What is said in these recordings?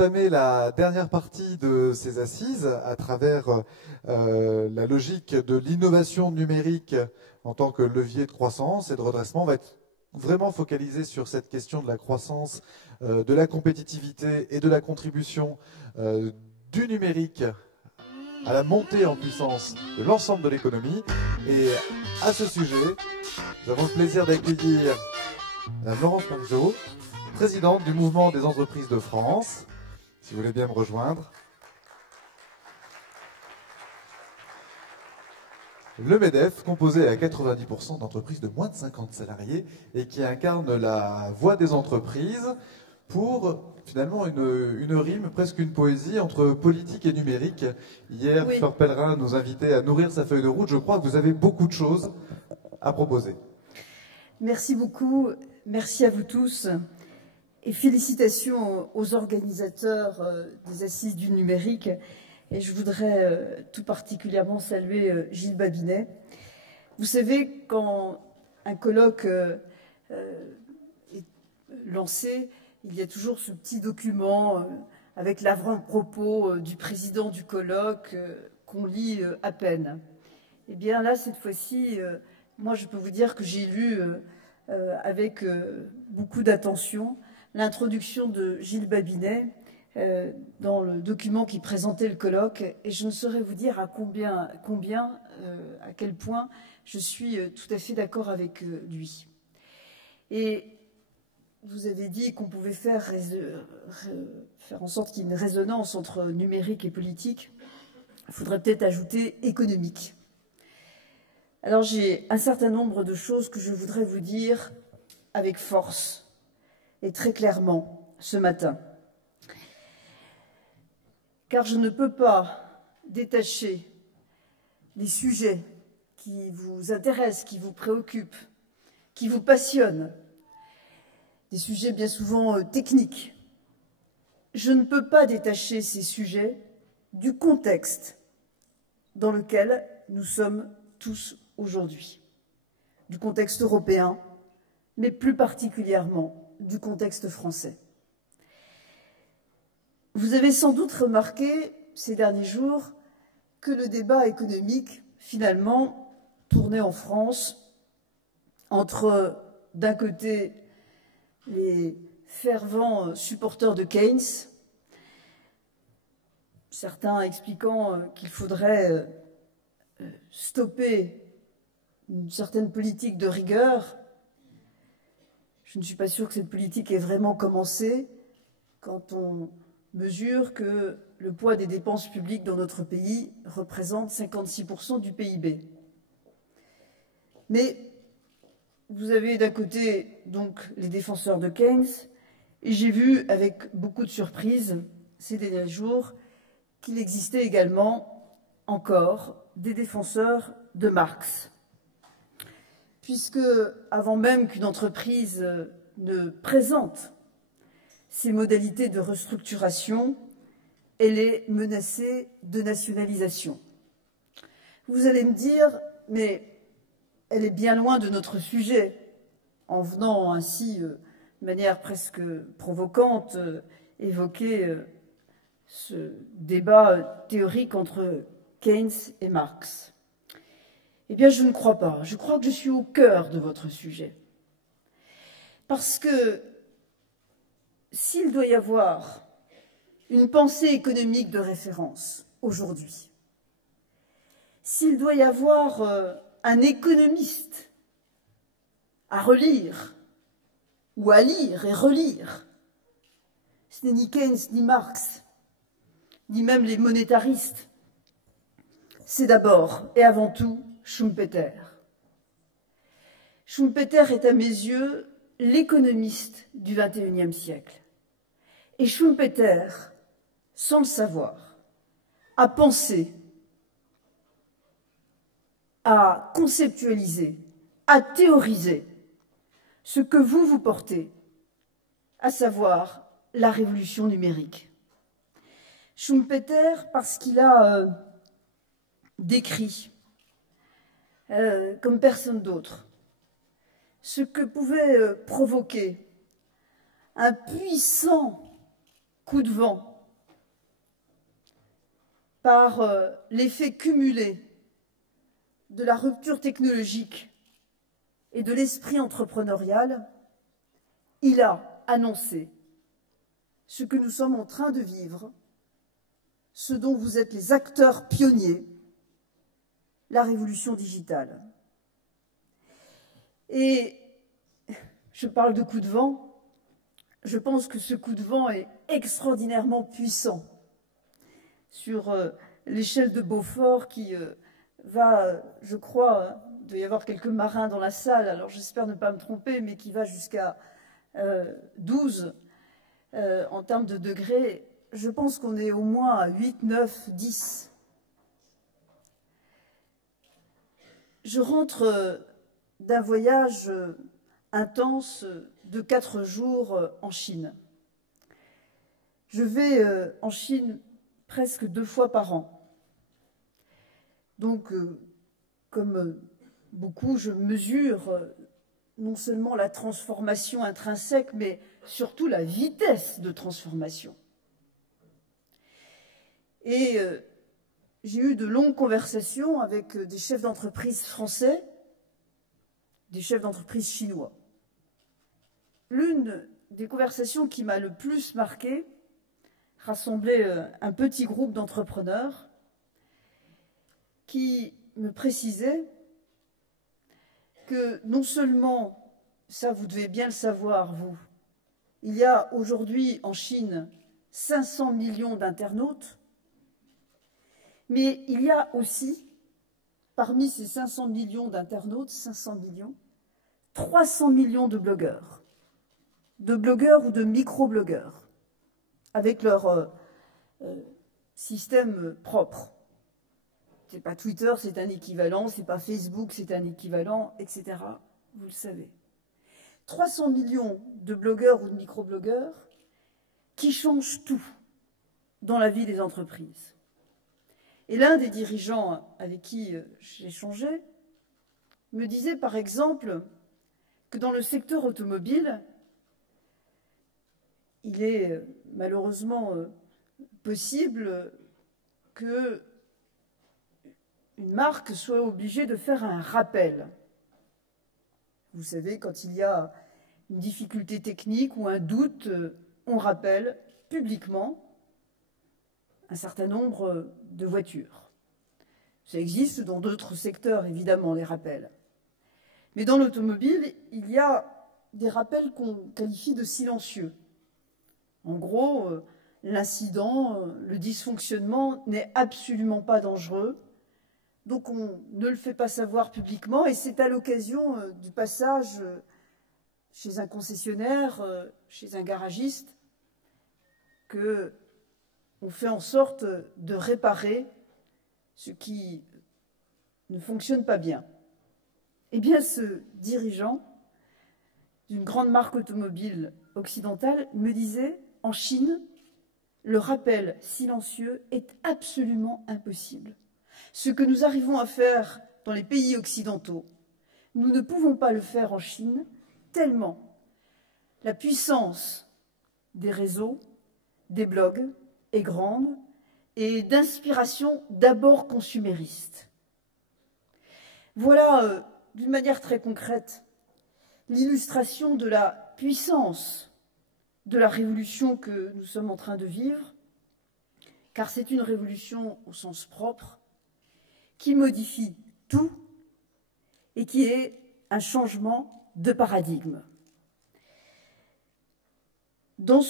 entamé la dernière partie de ces assises à travers la logique de l'innovation numérique en tant que levier de croissance et de redressement. On va être vraiment focalisé sur cette question de la croissance, de la compétitivité et de la contribution du numérique à la montée en puissance de l'ensemble de l'économie. Et à ce sujet, nous avons le plaisir d'accueillir Madame Laurence Marceau, présidente du Mouvement des entreprises de France, si vous voulez bien me rejoindre. Le MEDEF, composé à 90% d'entreprises de moins de 50 salariés et qui incarne la voix des entreprises pour finalement une rime, presque une poésie entre politique et numérique. Hier, oui. Fleur Pellerin nous invitait à nourrir sa feuille de route. Je crois que vous avez beaucoup de choses à proposer. Merci beaucoup. Merci à vous tous. Et félicitations aux organisateurs des Assises du numérique. Et je voudrais tout particulièrement saluer Gilles Babinet. Vous savez, quand un colloque est lancé, il y a toujours ce petit document avec l'avant-propos du président du colloque qu'on lit à peine. Et bien là, cette fois-ci, moi, je peux vous dire que j'ai lu avec beaucoup d'attention l'introduction de Gilles Babinet dans le document qui présentait le colloque, et je ne saurais vous dire à quel point je suis tout à fait d'accord avec lui. Et vous avez dit qu'on pouvait faire en sorte qu'il y ait une résonance entre numérique et politique. Il faudrait peut-être ajouter économique. Alors j'ai un certain nombre de choses que je voudrais vous dire avec force et très clairement ce matin. Car je ne peux pas détacher les sujets qui vous intéressent, qui vous préoccupent, qui vous passionnent, des sujets bien souvent techniques. Je ne peux pas détacher ces sujets du contexte dans lequel nous sommes tous aujourd'hui, du contexte européen, mais plus particulièrement du contexte français. Vous avez sans doute remarqué ces derniers jours que le débat économique, finalement, tournait en France entre, d'un côté, les fervents supporters de Keynes, certains expliquant qu'il faudrait stopper une certaine politique de rigueur. Je ne suis pas sûre que cette politique ait vraiment commencé quand on mesure que le poids des dépenses publiques dans notre pays représente 56% du PIB. Mais vous avez d'un côté donc les défenseurs de Keynes, et j'ai vu avec beaucoup de surprise ces derniers jours qu'il existait également encore des défenseurs de Marx. Puisque, avant même qu'une entreprise ne présente ses modalités de restructuration, elle est menacée de nationalisation. Vous allez me dire, mais elle est bien loin de notre sujet, en venant ainsi, de manière presque provocante, évoquer ce débat théorique entre Keynes et Marx. Eh bien, je ne crois pas. Je crois que je suis au cœur de votre sujet. Parce que s'il doit y avoir une pensée économique de référence aujourd'hui, s'il doit y avoir un économiste à relire ou à lire et relire, ce n'est ni Keynes ni Marx, ni même les monétaristes, c'est d'abord et avant tout Schumpeter. Schumpeter est à mes yeux l'économiste du XXIe siècle. Et Schumpeter, sans le savoir, a pensé, a conceptualisé, a théorisé ce que vous portez, à savoir la révolution numérique. Schumpeter, parce qu'il a décrit, comme personne d'autre, ce que pouvait provoquer un puissant coup de vent par l'effet cumulé de la rupture technologique et de l'esprit entrepreneurial, il a annoncé ce que nous sommes en train de vivre, ce dont vous êtes les acteurs pionniers, la révolution digitale. Et je parle de coup de vent, je pense que ce coup de vent est extraordinairement puissant sur l'échelle de Beaufort qui va, je crois, il doit y avoir quelques marins dans la salle, alors j'espère ne pas me tromper, mais qui va jusqu'à 12 en termes de degrés. Je pense qu'on est au moins à 8, 9, 10. Je rentre d'un voyage intense de 4 jours en Chine. Je vais en Chine presque 2 fois par an. Donc, comme beaucoup, je mesure non seulement la transformation intrinsèque, mais surtout la vitesse de transformation. Et j'ai eu de longues conversations avec des chefs d'entreprise français, des chefs d'entreprise chinois. L'une des conversations qui m'a le plus marquée rassemblait un petit groupe d'entrepreneurs qui me précisaient que non seulement, ça vous devez bien le savoir, vous, il y a aujourd'hui en Chine 500 millions d'internautes, mais il y a aussi, parmi ces 500 millions d'internautes, 500 millions, 300 millions de blogueurs ou de micro-blogueurs, avec leur système propre. C'est pas Twitter, c'est un équivalent, c'est pas Facebook, c'est un équivalent, etc. Vous le savez. 300 millions de blogueurs ou de micro-blogueurs qui changent tout dans la vie des entreprises. Et l'un des dirigeants avec qui j'échangeais me disait par exemple que dans le secteur automobile, il est malheureusement possible qu'une marque soit obligée de faire un rappel. Vous savez, quand il y a une difficulté technique ou un doute, on rappelle publiquement un certain nombre de voitures. Ça existe dans d'autres secteurs, évidemment, les rappels. Mais dans l'automobile, il y a des rappels qu'on qualifie de silencieux. En gros, l'incident, le dysfonctionnement n'est absolument pas dangereux, donc on ne le fait pas savoir publiquement, et c'est à l'occasion du passage chez un concessionnaire, chez un garagiste, que on fait en sorte de réparer ce qui ne fonctionne pas bien. Eh bien, ce dirigeant d'une grande marque automobile occidentale me disait, en Chine, le rappel silencieux est absolument impossible. Ce que nous arrivons à faire dans les pays occidentaux, nous ne pouvons pas le faire en Chine, tellement la puissance des réseaux, des blogs, est grande et d'inspiration d'abord consumériste. Voilà, d'une manière très concrète, l'illustration de la puissance de la révolution que nous sommes en train de vivre, car c'est une révolution au sens propre, qui modifie tout et qui est un changement de paradigme. Dans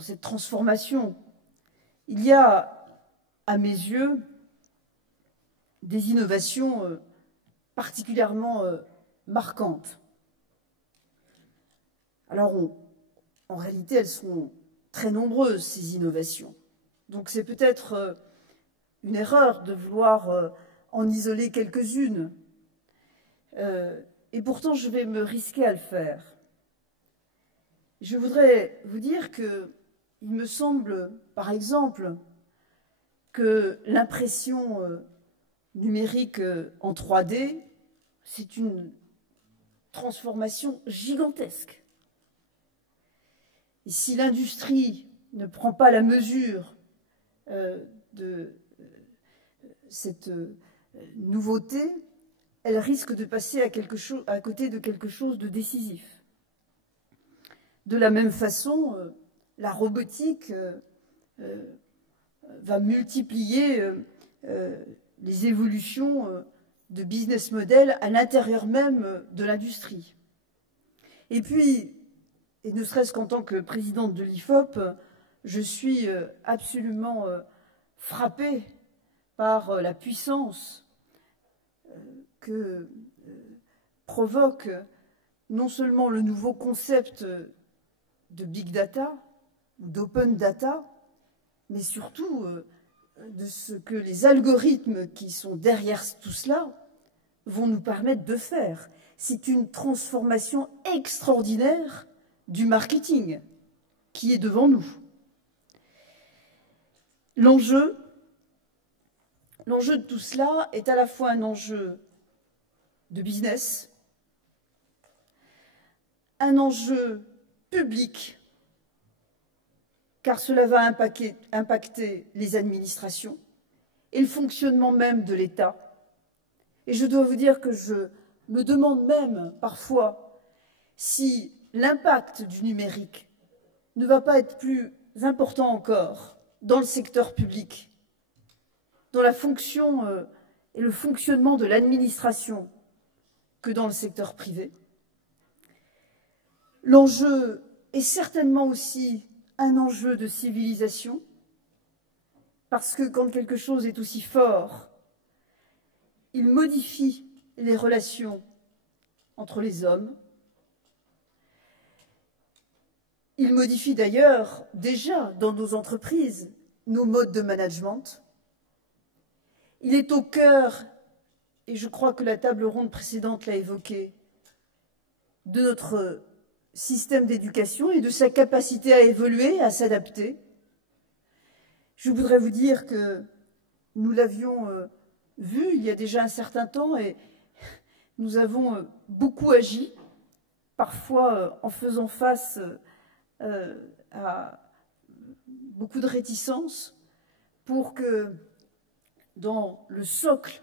cette transformation, il y a, à mes yeux, des innovations particulièrement marquantes. Alors, en réalité, elles sont très nombreuses, ces innovations. Donc, c'est peut-être une erreur de vouloir en isoler quelques-unes. Et pourtant, je vais me risquer à le faire. Je voudrais vous dire qu'il me semble, par exemple, que l'impression numérique en 3D, c'est une transformation gigantesque. Et si l'industrie ne prend pas la mesure de cette nouveauté, elle risque de passer à côté de quelque chose de décisif. De la même façon, la robotique va multiplier les évolutions de business model à l'intérieur même de l'industrie. Et puis, et ne serait-ce qu'en tant que présidente de l'IFOP, je suis absolument frappée par la puissance que provoque non seulement le nouveau concept de big data ou d'open data, mais surtout de ce que les algorithmes qui sont derrière tout cela vont nous permettre de faire. C'est une transformation extraordinaire du marketing qui est devant nous. L'enjeu de tout cela est à la fois un enjeu de business, un enjeu public, car cela va impacter les administrations et le fonctionnement même de l'État. Et je dois vous dire que je me demande même parfois si l'impact du numérique ne va pas être plus important encore dans le secteur public, dans la fonction et le fonctionnement de l'administration que dans le secteur privé. L'enjeu est certainement aussi un enjeu de civilisation, parce que quand quelque chose est aussi fort, il modifie les relations entre les hommes. Il modifie d'ailleurs déjà dans nos entreprises nos modes de management. Il est au cœur, et je crois que la table ronde précédente l'a évoqué, de notre système d'éducation et de sa capacité à évoluer, à s'adapter. Je voudrais vous dire que nous l'avions vu il y a déjà un certain temps et nous avons beaucoup agi, parfois en faisant face à beaucoup de réticences pour que dans le socle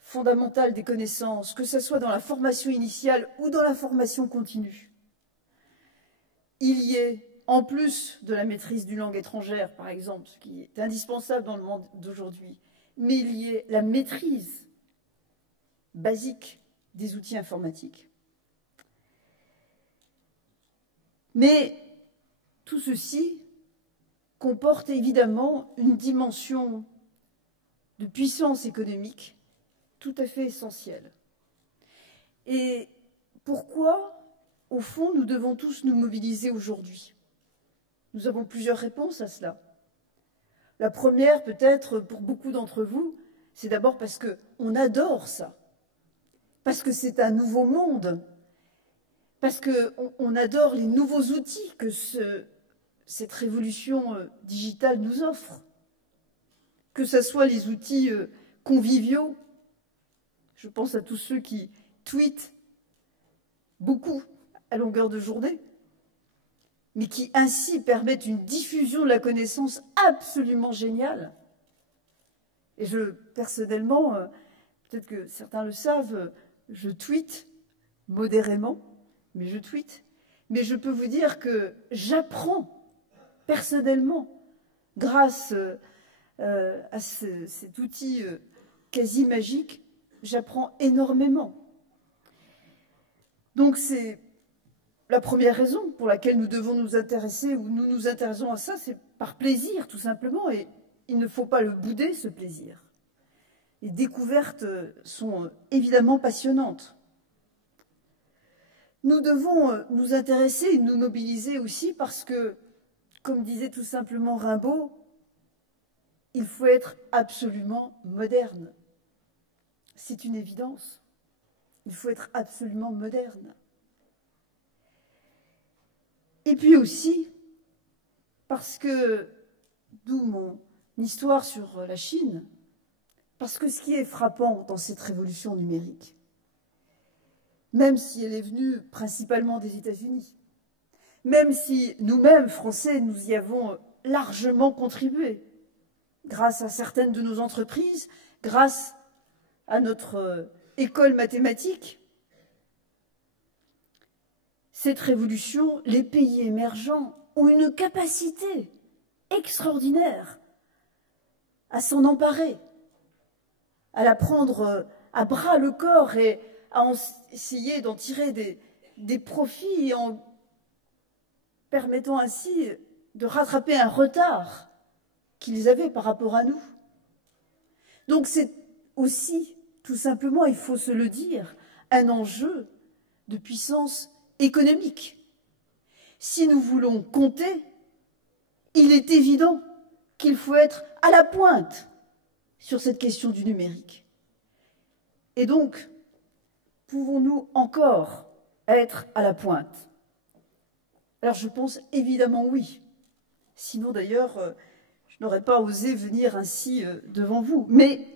fondamental des connaissances, que ce soit dans la formation initiale ou dans la formation continue, il y ait, en plus de la maîtrise d'une langue étrangère, par exemple, ce qui est indispensable dans le monde d'aujourd'hui, mais il y ait la maîtrise basique des outils informatiques. Mais tout ceci comporte évidemment une dimension de puissance économique tout à fait essentielle. Et pourquoi, au fond, nous devons tous nous mobiliser aujourd'hui? Nous avons plusieurs réponses à cela. La première, peut-être, pour beaucoup d'entre vous, c'est d'abord parce qu'on adore ça, parce que c'est un nouveau monde, parce qu'on adore les nouveaux outils que cette révolution digitale nous offre, que ce soit les outils conviviaux. Je pense à tous ceux qui tweetent beaucoup à longueur de journée, mais qui ainsi permettent une diffusion de la connaissance absolument géniale. Et personnellement, peut-être que certains le savent, je tweete modérément, mais je tweete. Mais je peux vous dire que j'apprends personnellement, grâce à cet outil quasi magique, j'apprends énormément. Donc c'est la première raison pour laquelle nous devons nous intéresser, ou nous nous intéressons à ça, c'est par plaisir, tout simplement, et il ne faut pas le bouder, ce plaisir. Les découvertes sont évidemment passionnantes. Nous devons nous intéresser et nous mobiliser aussi parce que, comme disait tout simplement Rimbaud, il faut être absolument moderne. C'est une évidence. Il faut être absolument moderne. Et puis aussi, parce que, d'où mon histoire sur la Chine, parce que ce qui est frappant dans cette révolution numérique, même si elle est venue principalement des États-Unis, même si nous-mêmes, Français, nous y avons largement contribué, grâce à certaines de nos entreprises, grâce à notre école mathématique. Cette révolution, les pays émergents ont une capacité extraordinaire à s'en emparer, à la prendre à bras le corps et à essayer d'en tirer des profits en permettant ainsi de rattraper un retard qu'ils avaient par rapport à nous. Donc c'est aussi, tout simplement, il faut se le dire, un enjeu de puissance économique. Si nous voulons compter, il est évident qu'il faut être à la pointe sur cette question du numérique. Et donc, pouvons-nous encore être à la pointe? Alors je pense évidemment oui. Sinon d'ailleurs, je n'aurais pas osé venir ainsi devant vous. Mais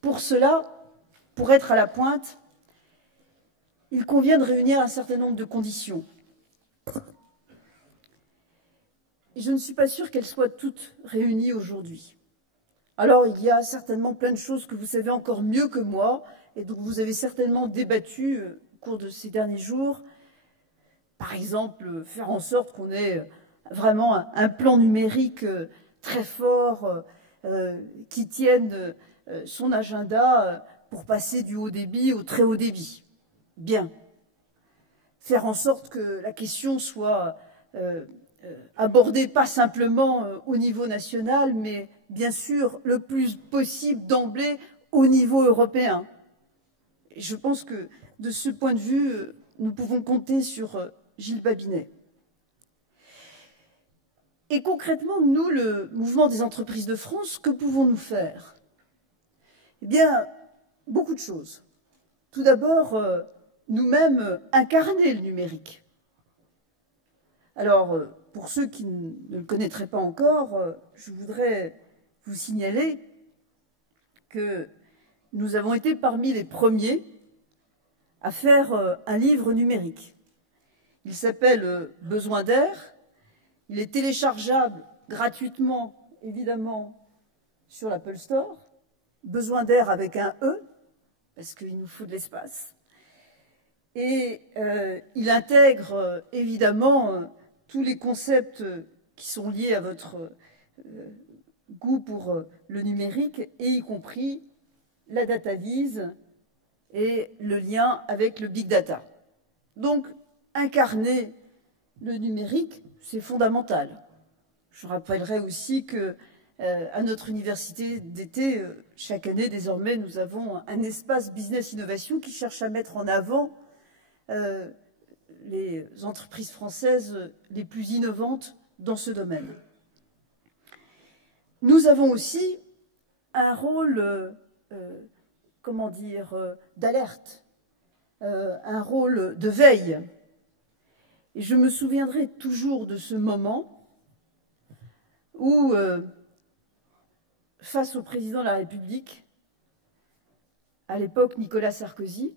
pour cela, pour être à la pointe, il convient de réunir un certain nombre de conditions. Et je ne suis pas sûre qu'elles soient toutes réunies aujourd'hui. Alors, il y a certainement plein de choses que vous savez encore mieux que moi et dont vous avez certainement débattu au cours de ces derniers jours. Par exemple, faire en sorte qu'on ait vraiment un plan numérique très fort qui tienne son agenda pour passer du haut débit au très haut débit. Bien. Faire en sorte que la question soit abordée pas simplement au niveau national, mais bien sûr le plus possible d'emblée au niveau européen. Et je pense que de ce point de vue, nous pouvons compter sur Gilles Babinet. Et concrètement, nous, le mouvement des entreprises de France, que pouvons-nous faire? Eh bien, beaucoup de choses. Tout d'abord, nous-mêmes incarner le numérique. Alors, pour ceux qui ne le connaîtraient pas encore, je voudrais vous signaler que nous avons été parmi les premiers à faire un livre numérique. Il s'appelle « Besoin d'air ». Il est téléchargeable gratuitement, évidemment, sur l'Apple Store. Besoin d'air avec un E, parce qu'il nous faut de l'espace. Et il intègre, évidemment, tous les concepts qui sont liés à votre goût pour le numérique, et y compris la data vise et le lien avec le big data. Donc, incarner le numérique, c'est fondamental. Je rappellerai aussi que à notre université d'été, chaque année, désormais, nous avons un espace business innovation qui cherche à mettre en avant les entreprises françaises les plus innovantes dans ce domaine. Nous avons aussi un rôle, comment dire, d'alerte, un rôle de veille. Et je me souviendrai toujours de ce moment où, face au président de la République, à l'époque Nicolas Sarkozy,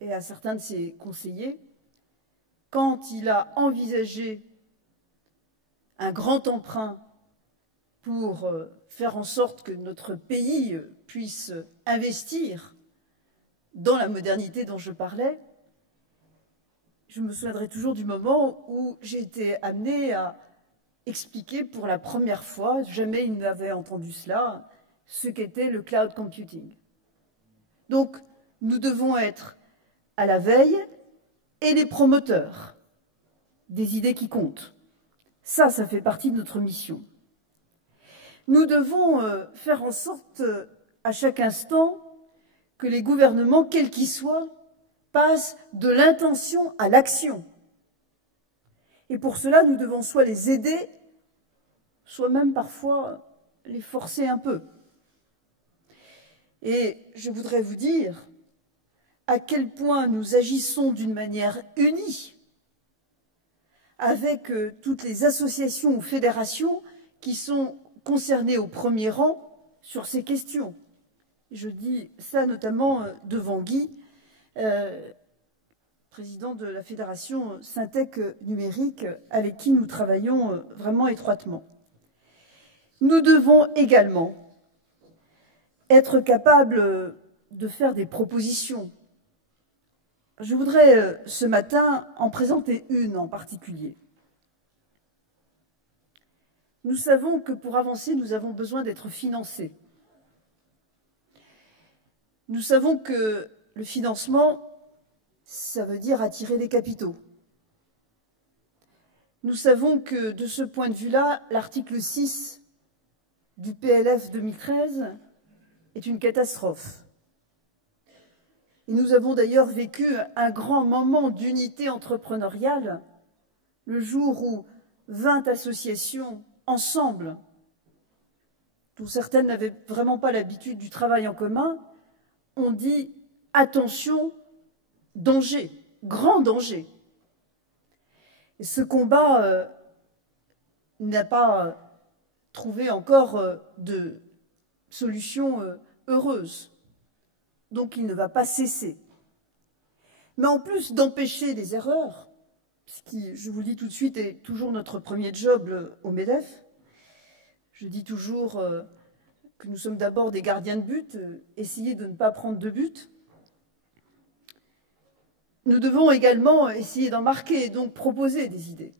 et à certains de ses conseillers, quand il a envisagé un grand emprunt pour faire en sorte que notre pays puisse investir dans la modernité dont je parlais, je me souviendrai toujours du moment où j'ai été amenée à expliquer pour la première fois, jamais il n'avait entendu cela, ce qu'était le cloud computing. Donc, nous devons être à la veille et les promoteurs des idées qui comptent. Ça fait partie de notre mission. Nous devons faire en sorte, à chaque instant, que les gouvernements, quels qu'ils soient, passent de l'intention à l'action. Et pour cela, nous devons soit les aider, soit même parfois les forcer un peu. Et je voudrais vous dire à quel point nous agissons d'une manière unie avec toutes les associations ou fédérations qui sont concernées au premier rang sur ces questions. Je dis ça notamment devant Guy, président de la Fédération Syntec Numérique, avec qui nous travaillons vraiment étroitement. Nous devons également être capables de faire des propositions. Je voudrais ce matin en présenter une en particulier. Nous savons que pour avancer, nous avons besoin d'être financés. Nous savons que le financement, ça veut dire attirer des capitaux. Nous savons que de ce point de vue-là, l'article 6 du PLF 2013 est une catastrophe. Et nous avons d'ailleurs vécu un grand moment d'unité entrepreneuriale le jour où 20 associations ensemble, dont certaines n'avaient vraiment pas l'habitude du travail en commun, ont dit « attention, danger, grand danger ». Et ce combat n'a pas trouvé encore de solution heureuse. Donc il ne va pas cesser. Mais en plus d'empêcher les erreurs, ce qui, je vous le dis tout de suite, est toujours notre premier job au MEDEF, je dis toujours que nous sommes d'abord des gardiens de but, essayer de ne pas prendre de but. Nous devons également essayer d'en marquer et donc proposer des idées.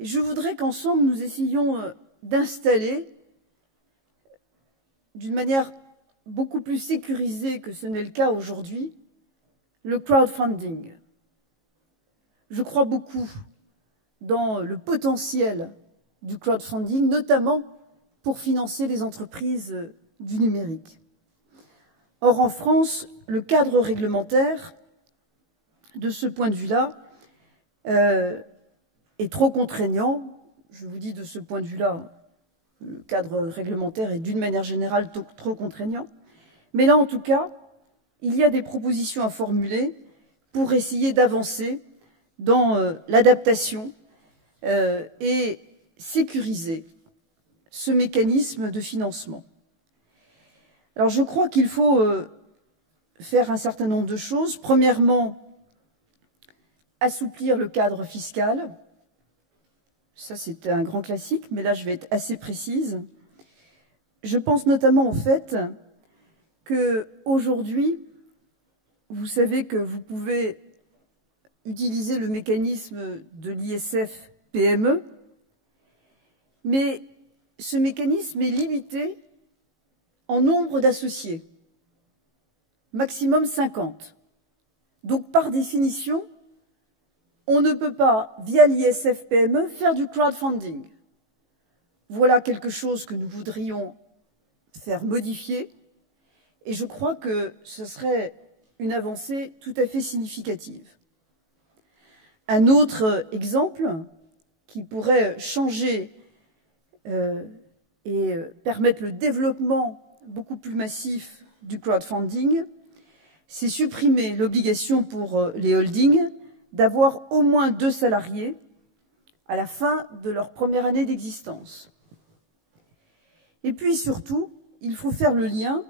Et je voudrais qu'ensemble nous essayions d'installer d'une manière beaucoup plus sécurisée que ce n'est le cas aujourd'hui, le crowdfunding. Je crois beaucoup dans le potentiel du crowdfunding, notamment pour financer les entreprises du numérique. Or, en France, le cadre réglementaire, de ce point de vue-là, est trop contraignant. Je vous dis de ce point de vue-là, le cadre réglementaire est d'une manière générale trop contraignant. Mais là, en tout cas, il y a des propositions à formuler pour essayer d'avancer dans l'adaptation et sécuriser ce mécanisme de financement. Alors, je crois qu'il faut faire un certain nombre de choses. Premièrement, assouplir le cadre fiscal. Ça, c'est un grand classique, mais là, je vais être assez précise. Je pense notamment au fait qu'aujourd'hui, vous savez que vous pouvez utiliser le mécanisme de l'ISF PME, mais ce mécanisme est limité en nombre d'associés, maximum 50. Donc, par définition, on ne peut pas, via l'ISF PME, faire du crowdfunding. Voilà quelque chose que nous voudrions faire modifier, et je crois que ce serait une avancée tout à fait significative. Un autre exemple qui pourrait changer et permettre le développement beaucoup plus massif du crowdfunding, c'est supprimer l'obligation pour les holdings d'avoir au moins 2 salariés à la fin de leur première année d'existence. Et puis surtout, il faut faire le lien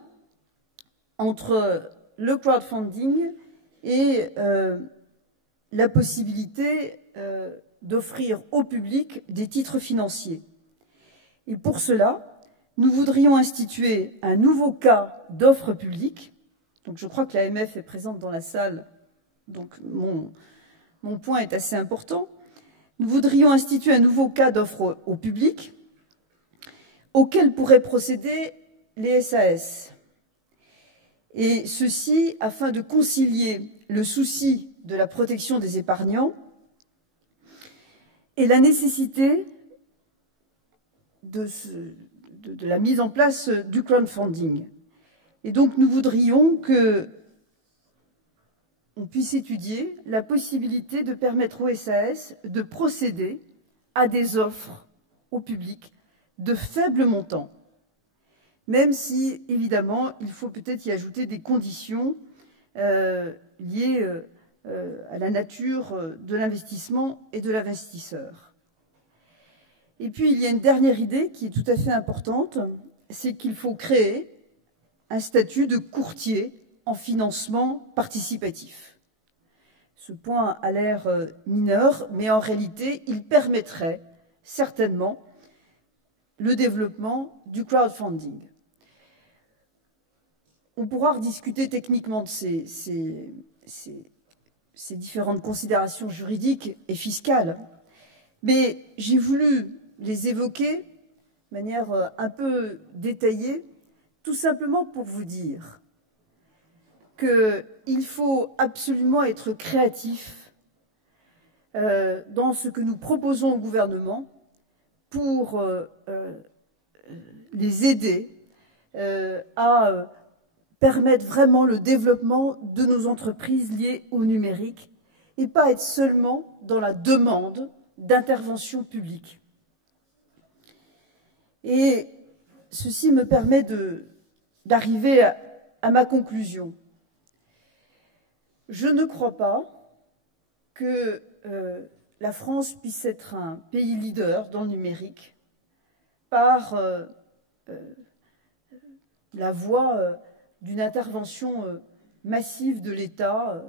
entre le crowdfunding et la possibilité d'offrir au public des titres financiers. Et pour cela, nous voudrions instituer un nouveau cas d'offre publique. Donc je crois que l'AMF est présente dans la salle, donc mon point est assez important. Nous voudrions instituer un nouveau cas d'offre au public auquel pourraient procéder les SAS. Et ceci afin de concilier le souci de la protection des épargnants et la nécessité de la mise en place du crowdfunding. Et donc nous voudrions qu'on puisse étudier la possibilité de permettre aux SAS de procéder à des offres au public de faible montant, même si, évidemment, il faut peut-être y ajouter des conditions liées à la nature de l'investissement et de l'investisseur. Et puis, il y a une dernière idée qui est tout à fait importante, c'est qu'il faut créer un statut de courtier en financement participatif. Ce point a l'air mineur, mais en réalité, il permettrait certainement le développement du crowdfunding. On pourra rediscuter techniquement de ces différentes considérations juridiques et fiscales, mais j'ai voulu les évoquer de manière un peu détaillée, tout simplement pour vous dire qu'il faut absolument être créatif dans ce que nous proposons au gouvernement pour les aider à permettre vraiment le développement de nos entreprises liées au numérique et pas être seulement dans la demande d'intervention publique. Et ceci me permet d'arriver à ma conclusion. Je ne crois pas que la France puisse être un pays leader dans le numérique par la voie d'une intervention massive de l'État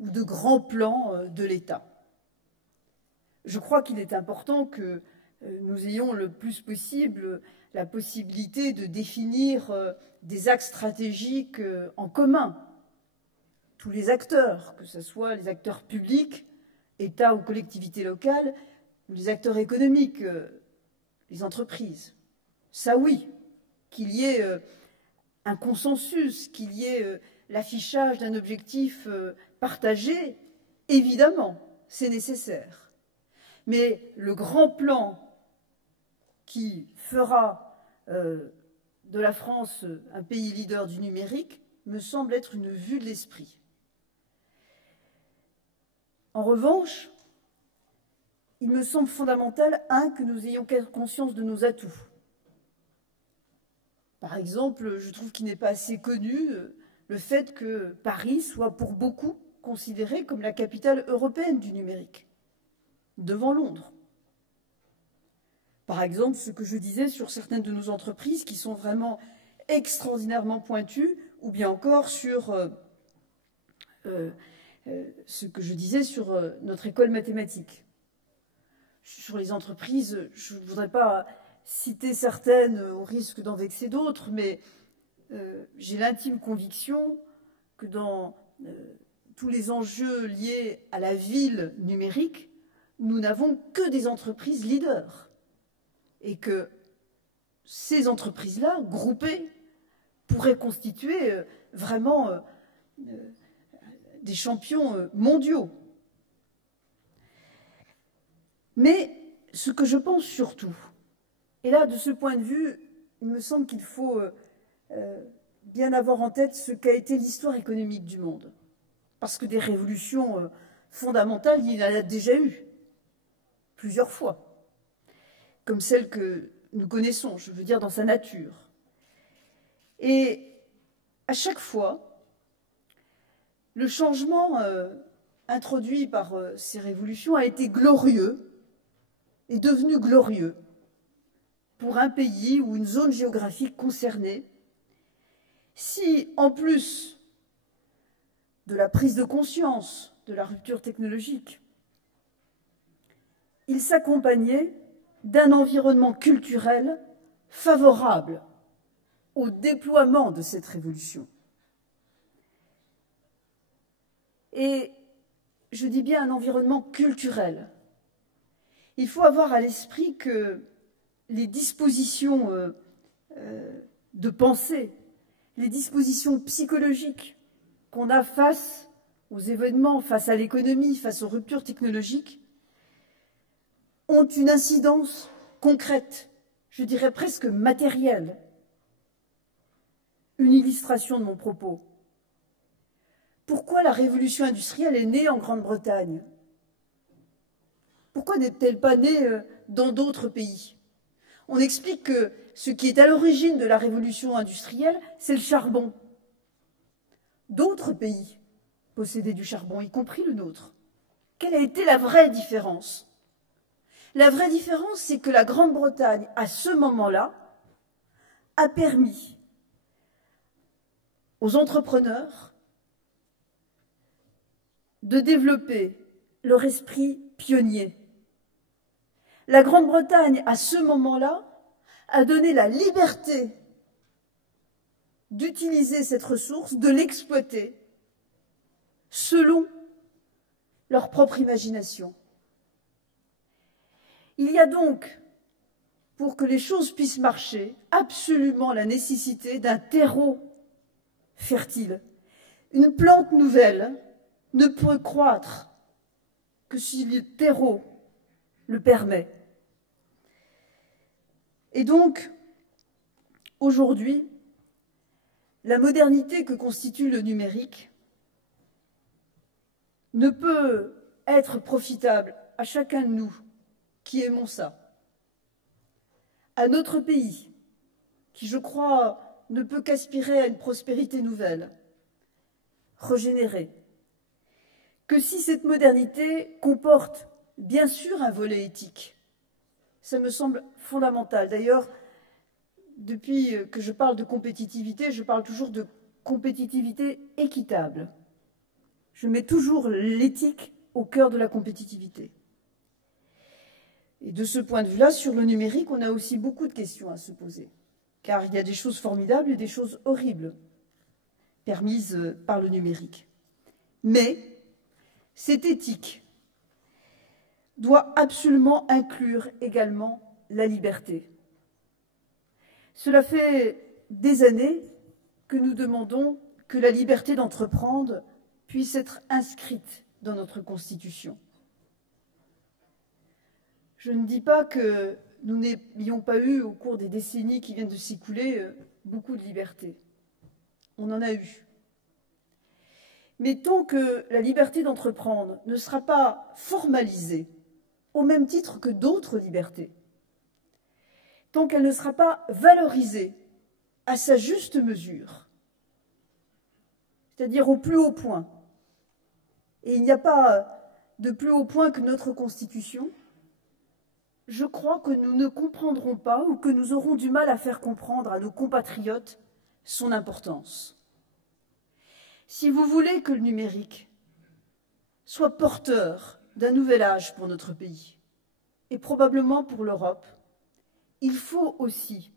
ou de grands plans de l'État. Je crois qu'il est important que nous ayons le plus possible la possibilité de définir des axes stratégiques en commun. Tous les acteurs, que ce soit les acteurs publics, État ou collectivités locales, ou les acteurs économiques, les entreprises. Ça oui, qu'il y ait un consensus, qu'il y ait l'affichage d'un objectif partagé, évidemment, c'est nécessaire. Mais le grand plan qui fera de la France un pays leader du numérique me semble être une vue de l'esprit. En revanche, il me semble fondamental, que nous ayons conscience de nos atouts. Par exemple, je trouve qu'il n'est pas assez connu le fait que Paris soit pour beaucoup considérée comme la capitale européenne du numérique, devant Londres. Par exemple, ce que je disais sur certaines de nos entreprises qui sont vraiment extraordinairement pointues, ou bien encore sur ce que je disais sur notre école mathématique. Sur les entreprises, je ne voudrais pas citer certaines au risque d'en vexer d'autres, mais j'ai l'intime conviction que dans tous les enjeux liés à la ville numérique, nous n'avons que des entreprises leaders. Et que ces entreprises-là, groupées, pourraient constituer vraiment des champions mondiaux. Mais ce que je pense surtout, et là, de ce point de vue, il me semble qu'il faut bien avoir en tête ce qu'a été l'histoire économique du monde. Parce que des révolutions fondamentales, il y en a déjà eu, plusieurs fois, comme celle que nous connaissons, je veux dire dans sa nature. Et à chaque fois, le changement introduit par ces révolutions a été glorieux, est devenu glorieux pour un pays ou une zone géographique concernée, si, en plus de la prise de conscience de la rupture technologique, il s'accompagnait d'un environnement culturel favorable au déploiement de cette révolution. Et je dis bien un environnement culturel. Il faut avoir à l'esprit que les dispositions de pensée, les dispositions psychologiques qu'on a face aux événements, face à l'économie, face aux ruptures technologiques, ont une incidence concrète, je dirais presque matérielle. Une illustration de mon propos. Pourquoi la révolution industrielle est née en Grande-Bretagne? Pourquoi n'est-elle pas née dans d'autres pays? On explique que ce qui est à l'origine de la révolution industrielle, c'est le charbon. D'autres pays possédaient du charbon, y compris le nôtre. Quelle a été la vraie différence? La vraie différence, c'est que la Grande-Bretagne, à ce moment-là, a permis aux entrepreneurs de développer leur esprit pionnier. La Grande-Bretagne, à ce moment-là, a donné la liberté d'utiliser cette ressource, de l'exploiter selon leur propre imagination. Il y a donc, pour que les choses puissent marcher, absolument la nécessité d'un terreau fertile. Une plante nouvelle ne peut croître que si le terreau le permet. Et donc, aujourd'hui, la modernité que constitue le numérique ne peut être profitable à chacun de nous qui aimons ça, à notre pays, qui, je crois, ne peut qu'aspirer à une prospérité nouvelle, régénérée, que si cette modernité comporte bien sûr un volet éthique. Ça me semble fondamental. D'ailleurs, depuis que je parle de compétitivité, je parle toujours de compétitivité équitable. Je mets toujours l'éthique au cœur de la compétitivité. Et de ce point de vue-là, sur le numérique, on a aussi beaucoup de questions à se poser. Car il y a des choses formidables et des choses horribles permises par le numérique. Mais cette éthique doit absolument inclure également la liberté. Cela fait des années que nous demandons que la liberté d'entreprendre puisse être inscrite dans notre Constitution. Je ne dis pas que nous n'ayons pas eu, au cours des décennies qui viennent de s'écouler, beaucoup de liberté. On en a eu. Mais tant que la liberté d'entreprendre ne sera pas formalisée, au même titre que d'autres libertés, tant qu'elle ne sera pas valorisée à sa juste mesure, c'est-à-dire au plus haut point, et il n'y a pas de plus haut point que notre Constitution, je crois que nous ne comprendrons pas ou que nous aurons du mal à faire comprendre à nos compatriotes son importance. Si vous voulez que le numérique soit porteur d'un nouvel âge pour notre pays, et probablement pour l'Europe, il faut aussi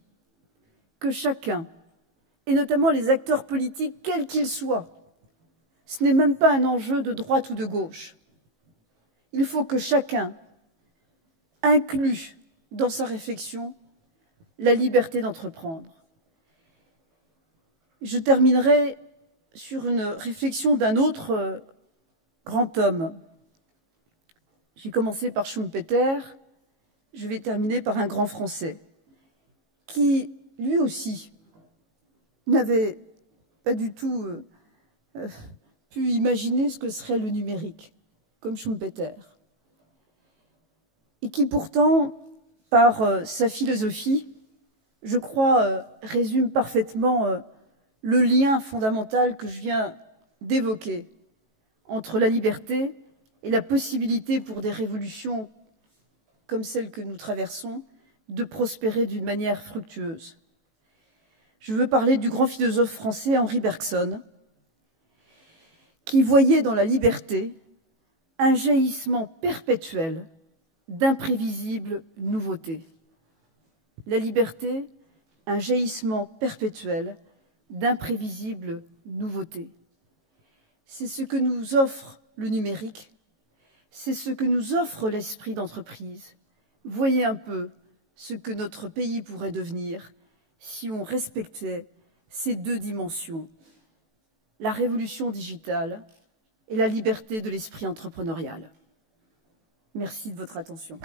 que chacun, et notamment les acteurs politiques, quels qu'ils soient, ce n'est même pas un enjeu de droite ou de gauche, il faut que chacun inclut dans sa réflexion la liberté d'entreprendre. Je terminerai sur une réflexion d'un autre grand homme. J'ai commencé par Schumpeter, je vais terminer par un grand Français, qui, lui aussi, n'avait pas du tout pu imaginer ce que serait le numérique, comme Schumpeter, et qui pourtant, par sa philosophie, je crois, résume parfaitement le lien fondamental que je viens d'évoquer entre la liberté et la possibilité pour des révolutions comme celle que nous traversons de prospérer d'une manière fructueuse. Je veux parler du grand philosophe français Henri Bergson, qui voyait dans la liberté un jaillissement perpétuel d'imprévisibles nouveautés. La liberté, un jaillissement perpétuel d'imprévisibles nouveautés. C'est ce que nous offre le numérique, c'est ce que nous offre l'esprit d'entreprise. Voyez un peu ce que notre pays pourrait devenir si on respectait ces deux dimensions, la révolution digitale et la liberté de l'esprit entrepreneurial. Merci de votre attention.